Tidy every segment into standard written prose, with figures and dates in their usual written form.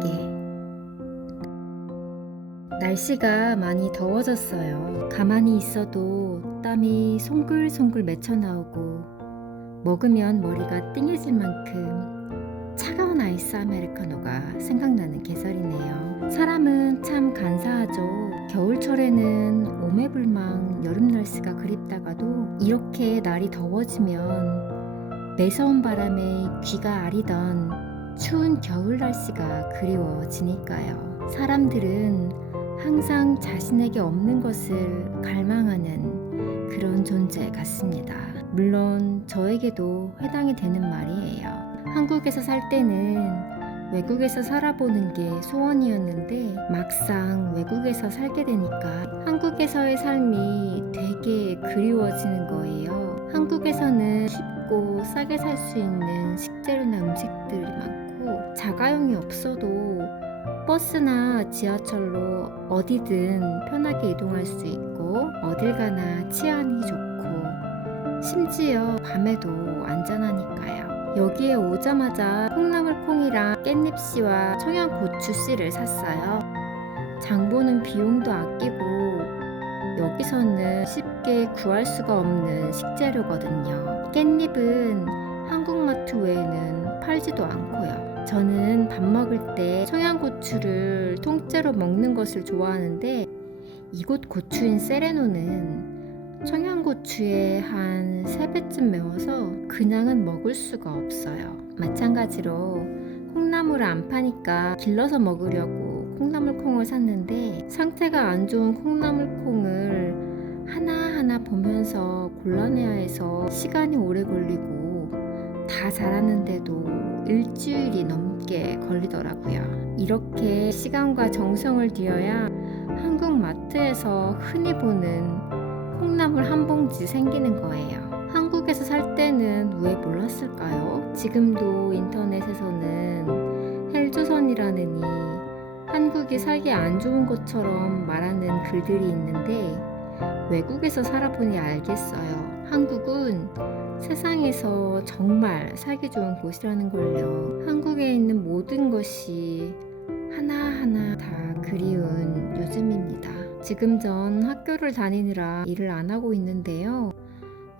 함께. 날씨가 많이 더워졌어요. 가만히 있어도 땀이 송글송글 맺혀나오고 먹으면 머리가 띵해질 만큼 차가운 아이스 아메리카노가 생각나는 계절이네요. 사람은 참 간사하죠. 겨울철에는 오매불망 여름 날씨가 그립다가도 이렇게 날이 더워지면 매서운 바람에 귀가 아리던 추운 겨울 날씨가 그리워지니까요. 사람들은 항상 자신에게 없는 것을 갈망하는 그런 존재 같습니다. 물론 저에게도 해당이 되는 말이에요. 한국에서 살 때는 외국에서 살아보는 게 소원이었는데 막상 외국에서 살게 되니까 한국에서의 삶이 되게 그리워지는 거예요. 한국에서는 쉽고 싸게 살 수 있는 식재료나 음식들이 많고 자가용이 없어도 버스나 지하철로 어디든 편하게 이동할 수 있고 어딜 가나 치안이 좋고 심지어 밤에도 안전하니까요. 여기에 오자마자 콩나물콩이랑 깻잎씨와 청양고추씨를 샀어요. 장보는 비용도 아끼고 여기서는 쉽게 구할 수가 없는 식재료거든요. 깻잎은 한국마트 외에는 팔지도 않고요. 저는 밥 먹을 때 청양고추를 통째로 먹는 것을 좋아하는데 이곳 고추인 세레노는 청양고추의 한 3배쯤 매워서 그냥은 먹을 수가 없어요. 마찬가지로 콩나물을 안 파니까 길러서 먹으려고 콩나물콩을 샀는데 상태가 안 좋은 콩나물콩을 하나하나 보면서 골라내야 해서 시간이 오래 걸리고 다 자랐는데도 일주일이 넘게 걸리더라고요. 이렇게 시간과 정성을 들여야 한국 마트에서 흔히 보는 콩나물 한 봉지 생기는 거예요. 한국에서 살 때는 왜 몰랐을까요? 지금도 인터넷에서는 헬조선이라느니 한국이 살기 안 좋은 것처럼 말하는 글들이 있는데 외국에서 살아보니 알겠어요. 한국은 세상에서 정말 살기 좋은 곳이라는 걸요. 한국에 있는 모든 것이 하나하나 다 그리운 요즘입니다. 지금 전 학교를 다니느라 일을 안 하고 있는데요.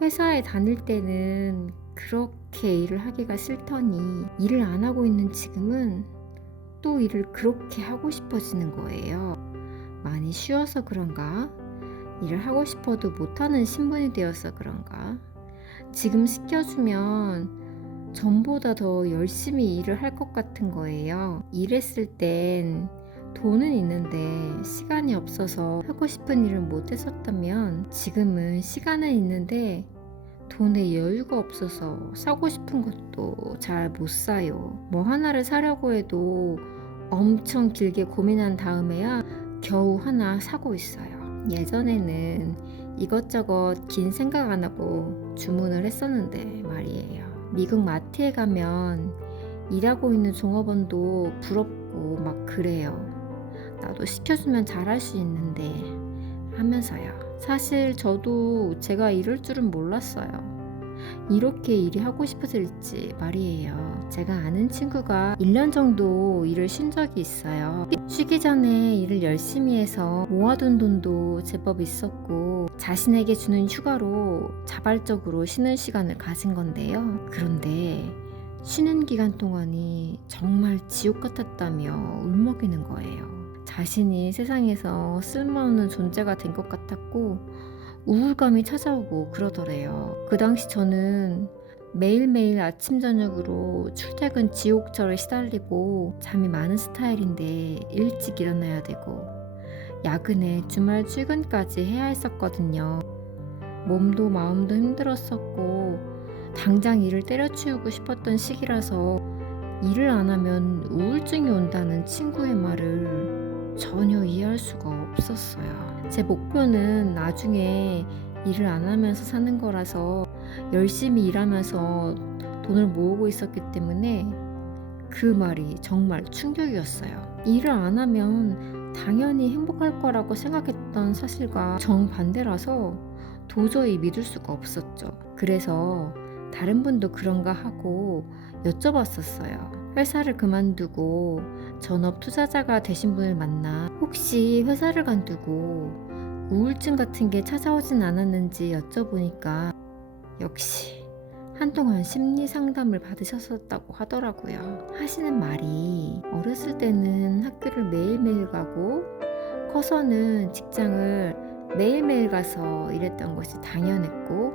회사에 다닐 때는 그렇게 일을 하기가 싫더니 일을 안 하고 있는 지금은 또 일을 그렇게 하고 싶어지는 거예요. 많이 쉬어서 그런가? 일을 하고 싶어도 못하는 신분이 되어서 그런가? 지금 시켜주면 전보다 더 열심히 일을 할 것 같은 거예요. 일했을 땐 돈은 있는데 시간이 없어서 하고 싶은 일을 못 했었다면 지금은 시간은 있는데 돈에 여유가 없어서 사고 싶은 것도 잘 못 사요. 뭐 하나를 사려고 해도 엄청 길게 고민한 다음에야 겨우 하나 사고 있어요. 예전에는 이것저것 긴 생각 안 하고 주문을 했었는데 말이에요. 미국 마트에 가면 일하고 있는 종업원도 부럽고 막 그래요. 나도 시켜주면 잘할 수 있는데 하면서요. 사실 저도 제가 이럴 줄은 몰랐어요. 이렇게 일이 하고 싶어질지 말이에요. 제가 아는 친구가 1년 정도 일을 쉰 적이 있어요. 쉬기 전에 일을 열심히 해서 모아둔 돈도 제법 있었고 자신에게 주는 휴가로 자발적으로 쉬는 시간을 가진 건데요. 그런데 쉬는 기간 동안이 정말 지옥 같았다며 울먹이는 거예요. 자신이 세상에서 쓸모없는 존재가 된 것 같았고 우울감이 찾아오고 그러더래요. 그 당시 저는 매일매일 아침 저녁으로 출퇴근 지옥철에 시달리고 잠이 많은 스타일인데 일찍 일어나야 되고 야근에 주말 출근까지 해야 했었거든요. 몸도 마음도 힘들었었고 당장 일을 때려치우고 싶었던 시기라서 일을 안 하면 우울증이 온다는 친구의 말을 전혀 이해할 수가 없었어요. 제 목표는 나중에 일을 안 하면서 사는 거라서 열심히 일하면서 돈을 모으고 있었기 때문에 그 말이 정말 충격이었어요. 일을 안 하면 당연히 행복할 거라고 생각했던 사실과 정반대라서 도저히 믿을 수가 없었죠. 그래서 다른 분도 그런가 하고 여쭤봤었어요. 회사를 그만두고 전업 투자자가 되신 분을 만나 혹시 회사를 관두고 우울증 같은 게 찾아오진 않았는지 여쭤보니까 역시 한동안 심리 상담을 받으셨었다고 하더라고요. 하시는 말이 어렸을 때는 학교를 매일매일 가고 커서는 직장을 매일매일 가서 일했던 것이 당연했고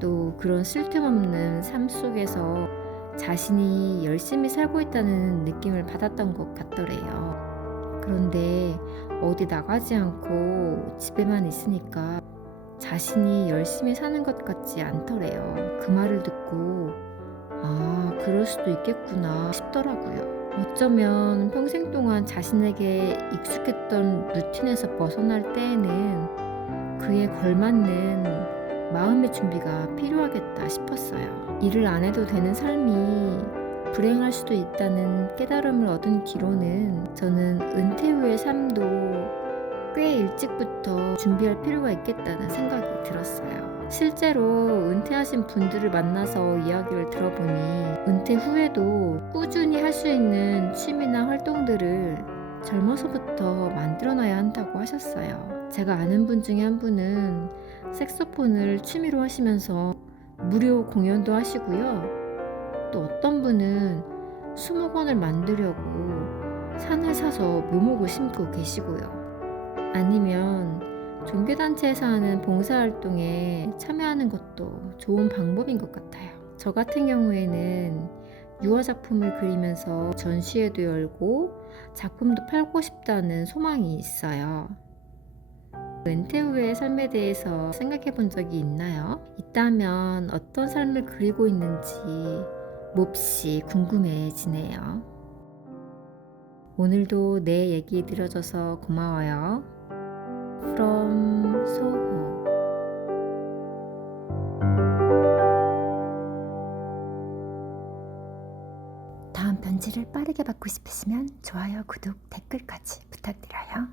또 그런 쓸 틈 없는 삶 속에서 자신이 열심히 살고 있다는 느낌을 받았던 것 같더래요. 그런데 어디 나가지 않고 집에만 있으니까 자신이 열심히 사는 것 같지 않더래요. 그 말을 듣고 아, 그럴 수도 있겠구나 싶더라고요. 어쩌면 평생 동안 자신에게 익숙했던 루틴에서 벗어날 때에는 그에 걸맞는 마음의 준비가 필요하겠다 싶었어요. 일을 안 해도 되는 삶이 불행할 수도 있다는 깨달음을 얻은 뒤로는 저는 은퇴 후의 삶도 꽤 일찍부터 준비할 필요가 있겠다는 생각이 들었어요. 실제로 은퇴하신 분들을 만나서 이야기를 들어보니 은퇴 후에도 꾸준히 할 수 있는 취미나 활동들을 젊어서부터 만들어놔야 한다고 하셨어요. 제가 아는 분 중에 한 분은 색소폰을 취미로 하시면서 무료 공연도 하시고요. 또 어떤 분은 수목원을 만들려고 산을 사서 묘목을 심고 계시고요. 아니면 종교단체에서 하는 봉사활동에 참여하는 것도 좋은 방법인 것 같아요. 저 같은 경우에는 유화작품을 그리면서 전시회도 열고 작품도 팔고 싶다는 소망이 있어요. 은퇴 후의 삶에 대해서 생각해 본 적이 있나요? 있다면 어떤 삶을 그리고 있는지 몹시 궁금해지네요. 오늘도 내 얘기 들어줘서 고마워요. From Soho. 다음 편지를 빠르게 받고 싶으시면 좋아요, 구독, 댓글까지 부탁드려요.